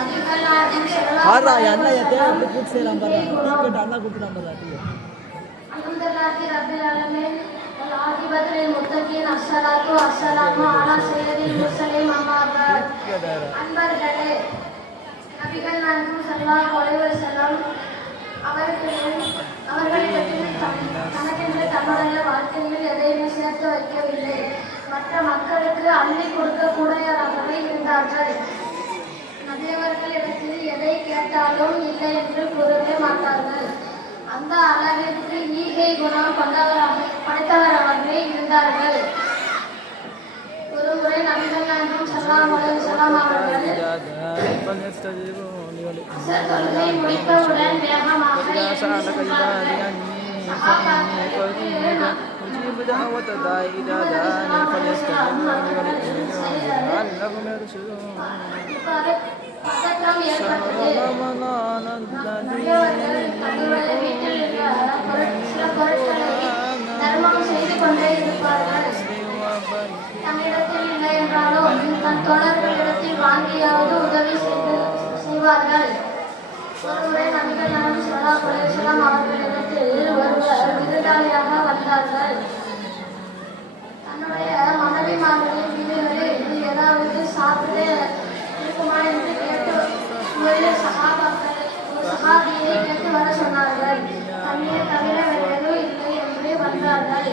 நபிகள் நாயகம் ஆறா ஸல்லல்லாஹு அண்ணா என் தேவை வஸல்லம் கூட்டு செய்யலாம் பாரு. டிக்கெட் அண்ணா கொடுத்துட்டான் பாரு டீ அல்ஹம்துலில்லாஹி ரப்பில் ஆலமீன் வல் ஆகிபத்து லில் முத்தகீன் அஸ்ஸலாத்து வஸ்ஸலாமு அலா சய்யிதில் முர்சலீன் அம்மா அன்பர்களே நபிகள் நாயகம் ஸல்லல்லாஹு அலைஹி வஸல்லம் அவர்களின் தனக்கென்று தன்னுடைய வாழ்க்கையில் எதையுமே சேர்த்து வைக்கவில்லை மற்ற மக்களுக்கு அள்ளி கொடுக்கக்கூடியவராகவே இருந்தார்கள் நபியவர்களிடத்தில் எதை கேட்டாலும் இல்லை என்று கூறவே மாட்டார்கள். அந்த அளவிற்கு ஈகை குணம் கொண்டவராக படைத்தவராகவே இருந்தார்கள். ஒரு முறை நபிகள் நாயகம் ஸல்லல்லாஹு அலைஹி வஸல்லம் அவர்கள் முடித்தவுடன் வேகமாக எழுந்து தோழர்களிடத்தில் வாங்கியாவது உதவி செய்து செய்வார்கள் ஒருமுறை நபிகள் நாயகம் ஸல்லல்லாஹு அலைஹி வஸல்லம் அவர்களிடத்தில் ஒருவர் சாப்பிட இருக்குமா என்று கேட்டு முதலில் சகாபாக்கள் சகாபியை கேட்டு வர சொன்னார்கள். தவிர வேறு இல்லை என்று வந்தார்கள்.